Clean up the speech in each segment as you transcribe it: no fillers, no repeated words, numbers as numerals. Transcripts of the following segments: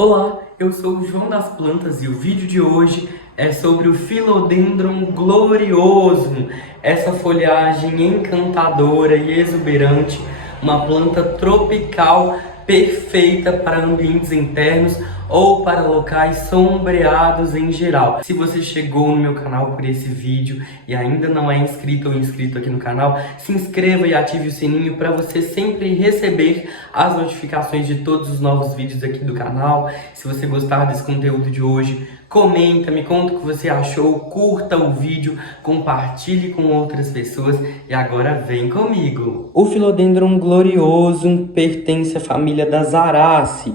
Olá, eu sou o João das Plantas e o vídeo de hoje é sobre o Philodendron glorioso, essa folhagem encantadora e exuberante, uma planta tropical perfeita para ambientes internos ou para locais sombreados em geral. Se você chegou no meu canal por esse vídeo e ainda não é inscrito ou inscrito aqui no canal, se inscreva e ative o sininho para você sempre receber as notificações de todos os novos vídeos aqui do canal. Se você gostar desse conteúdo de hoje, comenta, me conta o que você achou, curta o vídeo, compartilhe com outras pessoas e agora vem comigo. O Philodendron glorioso pertence à família das Aráceae,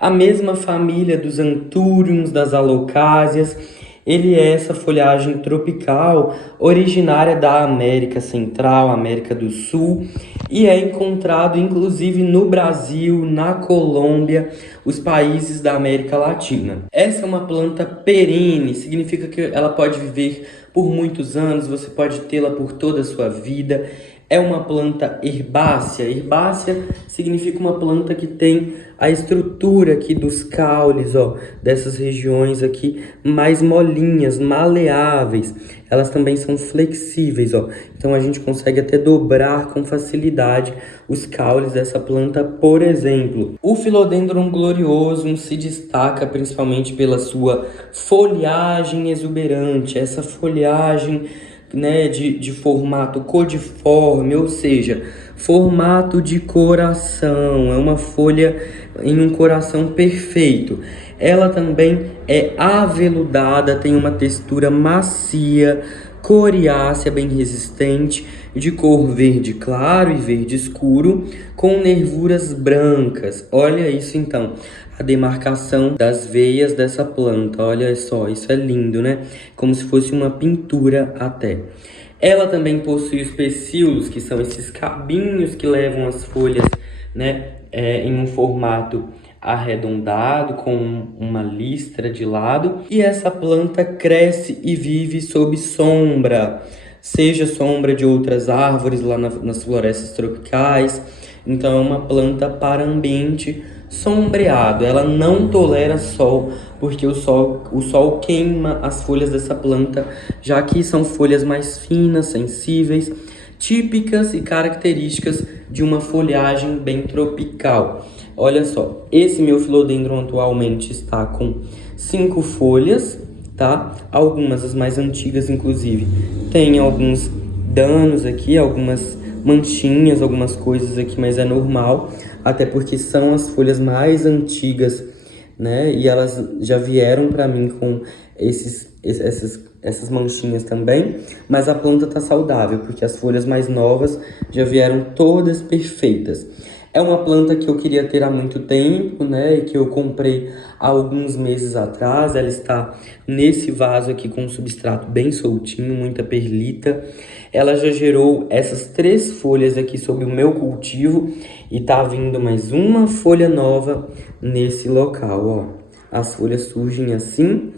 a mesma família dos Anthuriums, das Alocásias. Ele é essa folhagem tropical originária da América Central, América do Sul, e é encontrado inclusive no Brasil, na Colômbia, os países da América Latina. Essa é uma planta perene, significa que ela pode viver por muitos anos, você pode tê-la por toda a sua vida. É uma planta herbácea. Herbácea significa uma planta que tem a estrutura aqui dos caules, ó, dessas regiões aqui mais molinhas, maleáveis. Elas também são flexíveis, ó. Então a gente consegue até dobrar com facilidade os caules dessa planta, por exemplo. O Philodendron gloriosum se destaca principalmente pela sua folhagem exuberante, essa folhagem, né, de formato codiforme, ou seja, formato de coração. É uma folha em um coração perfeito. Ela também é aveludada, tem uma textura macia, coriácea, bem resistente, de cor verde claro e verde escuro, com nervuras brancas. Olha isso então, a demarcação das veias dessa planta. Olha só, isso é lindo, né? Como se fosse uma pintura até. Ela também possui os pecíolos, que são esses cabinhos que levam as folhas, né, em um formato arredondado, com uma listra de lado. E essa planta cresce e vive sob sombra, seja sombra de outras árvores lá nas florestas tropicais. Então é uma planta para ambiente sombreado. Ela não tolera sol, porque o sol queima as folhas dessa planta, já que são folhas mais finas, sensíveis, típicas e características de uma folhagem bem tropical. Olha só, esse meu Philodendron atualmente está com 5 folhas, tá? Algumas, as mais antigas inclusive, tem alguns danos aqui, algumas manchinhas, algumas coisas aqui, mas é normal, até porque são as folhas mais antigas, né? E elas já vieram para mim com essas manchinhas também, mas a planta tá saudável, porque as folhas mais novas já vieram todas perfeitas. É uma planta que eu queria ter há muito tempo, né? E que eu comprei há alguns meses atrás. Ela está nesse vaso aqui com um substrato bem soltinho, muita perlita. Ela já gerou essas 3 folhas aqui sob o meu cultivo e tá vindo mais uma folha nova nesse local, ó. As folhas surgem assim.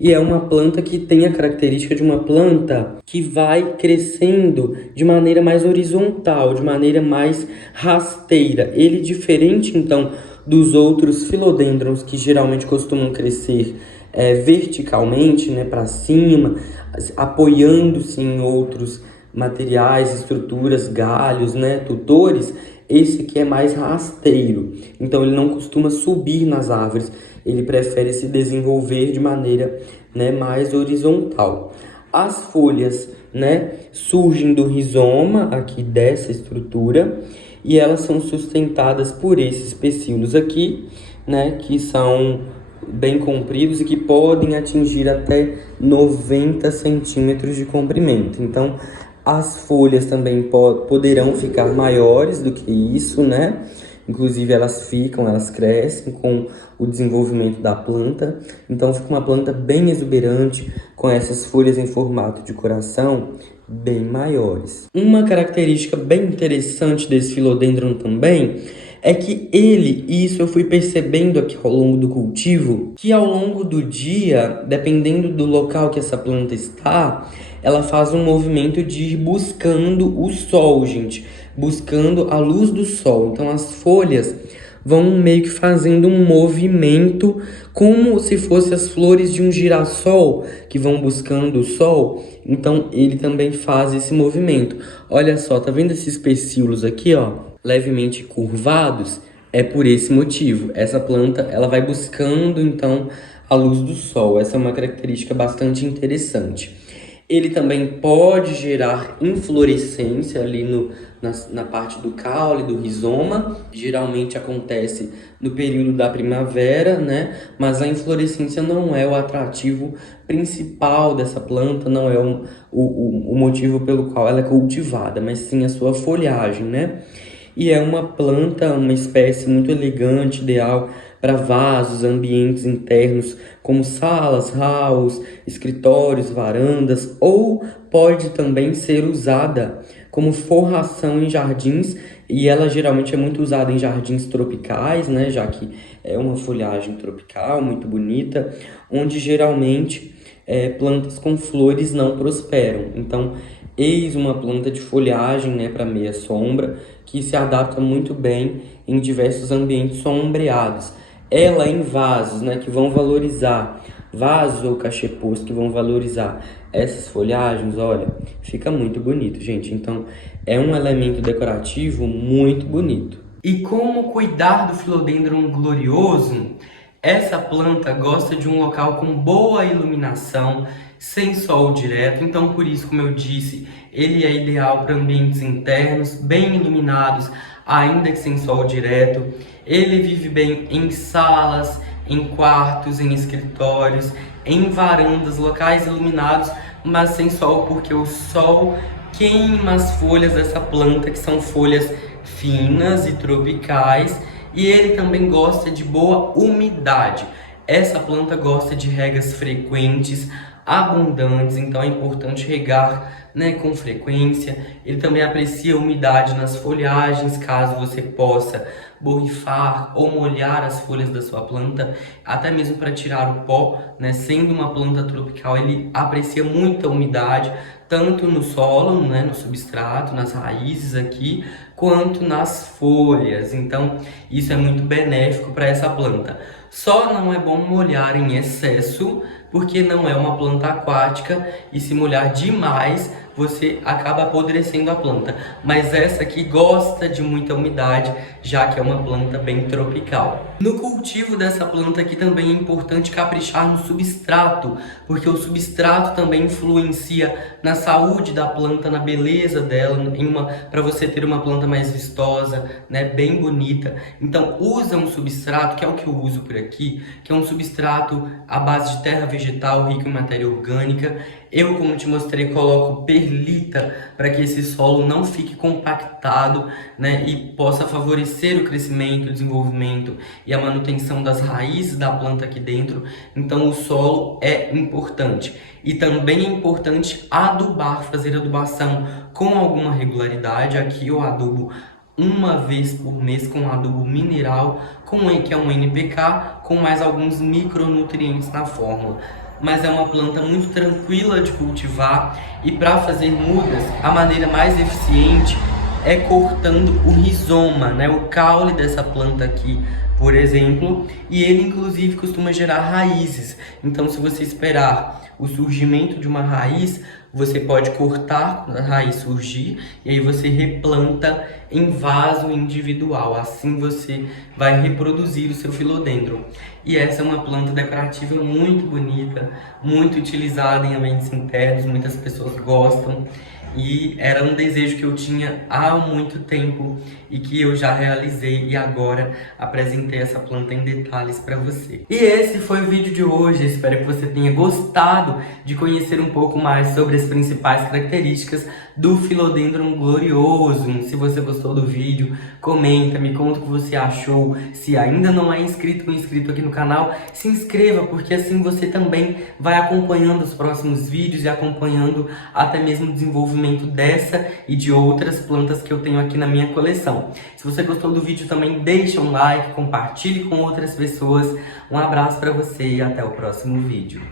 E é uma planta que tem a característica de uma planta que vai crescendo de maneira mais horizontal, de maneira mais rasteira. Ele, diferente então dos outros filodendrons que geralmente costumam crescer verticalmente, né, para cima, apoiando-se em outros materiais, estruturas, galhos, né, tutores. Esse aqui é mais rasteiro, então ele não costuma subir nas árvores, ele prefere se desenvolver de maneira, né, mais horizontal. As folhas, né, surgem do rizoma aqui dessa estrutura e elas são sustentadas por esses pecíolos aqui, né, que são bem compridos e que podem atingir até 90 centímetros de comprimento. Então, as folhas também poderão ficar maiores do que isso, né? Inclusive elas crescem com o desenvolvimento da planta. Então fica uma planta bem exuberante, com essas folhas em formato de coração bem maiores. Uma característica bem interessante desse Philodendron também é que e isso eu fui percebendo aqui ao longo do cultivo, que ao longo do dia, dependendo do local que essa planta está, ela faz um movimento de ir buscando o sol, gente, buscando a luz do sol. Então as folhas vão meio que fazendo um movimento, como se fossem as flores de um girassol que vão buscando o sol. Então ele também faz esse movimento. Olha só, tá vendo esses pecíolos aqui, ó, levemente curvados? É por esse motivo. Essa planta, ela vai buscando então a luz do sol. Essa é uma característica bastante interessante. Ele também pode gerar inflorescência ali na parte do caule, do rizoma. Geralmente acontece no período da primavera, né? Mas a inflorescência não é o atrativo principal dessa planta, não é o motivo pelo qual ela é cultivada, mas sim a sua folhagem, né? E é uma planta, uma espécie muito elegante, ideal para vasos, ambientes internos, como salas, halls, escritórios, varandas, ou pode também ser usada como forração em jardins, e ela geralmente é muito usada em jardins tropicais, né, já que é uma folhagem tropical muito bonita, onde geralmente plantas com flores não prosperam. Então, eis uma planta de folhagem, né, para meia sombra, que se adapta muito bem em diversos ambientes sombreados. Ela em vasos, né, que vão valorizar, vasos ou cachepôs que vão valorizar essas folhagens, olha, fica muito bonito, gente. Então, é um elemento decorativo muito bonito. E como cuidar do Philodendron glorioso? Essa planta gosta de um local com boa iluminação, sem sol direto, então por isso, como eu disse, ele é ideal para ambientes internos, bem iluminados, ainda que sem sol direto. Ele vive bem em salas, em quartos, em escritórios, em varandas, locais iluminados, mas sem sol, porque o sol queima as folhas dessa planta, que são folhas finas e tropicais, e ele também gosta de boa umidade. Essa planta gosta de regas frequentes, abundantes, então é importante regar, né, com frequência. Ele também aprecia umidade nas folhagens, caso você possa borrifar ou molhar as folhas da sua planta, até mesmo para tirar o pó, né? Sendo uma planta tropical, ele aprecia muita umidade, tanto no solo, né, no substrato, nas raízes aqui, quanto nas folhas. Então, isso é muito benéfico para essa planta. Só não é bom molhar em excesso, porque não é uma planta aquática, e se molhar demais, você acaba apodrecendo a planta. Mas essa aqui gosta de muita umidade, já que é uma planta bem tropical. No cultivo dessa planta aqui também é importante caprichar no substrato, porque o substrato também influencia na saúde da planta, na beleza dela, para você ter uma planta mais vistosa, né, bem bonita. Então usa um substrato, que é o que eu uso por aqui, que é um substrato à base de terra vegetal, rico em matéria orgânica. Eu, como te mostrei, coloco perlita para que esse solo não fique compactado, né, e possa favorecer o crescimento, o desenvolvimento e a manutenção das raízes da planta aqui dentro. Então o solo é importante. E também é importante adubar, fazer adubação com alguma regularidade. Aqui eu adubo uma vez por mês com adubo mineral, que é um NPK, com mais alguns micronutrientes na fórmula. Mas é uma planta muito tranquila de cultivar, e para fazer mudas, a maneira mais eficiente é cortando o rizoma, né, o caule dessa planta aqui, por exemplo, e ele inclusive costuma gerar raízes. Então, se você esperar o surgimento de uma raiz, você pode cortar a raiz surgir e aí você replanta em vaso individual. Assim você vai reproduzir o seu Philodendron. E essa é uma planta decorativa muito bonita, muito utilizada em ambientes internos, muitas pessoas gostam. E era um desejo que eu tinha há muito tempo e que eu já realizei, e agora apresentei essa planta em detalhes para você. E esse foi o vídeo de hoje. Espero que você tenha gostado de conhecer um pouco mais sobre as principais características do Philodendron glorioso. Se você gostou do vídeo, comenta, me conta o que você achou. Se ainda não é inscrito ou inscrito aqui no canal, se inscreva, porque assim você também vai acompanhando os próximos vídeos e acompanhando até mesmo o desenvolvimento dessa e de outras plantas que eu tenho aqui na minha coleção. Se você gostou do vídeo, também deixa um like, compartilhe com outras pessoas. Um abraço para você e até o próximo vídeo.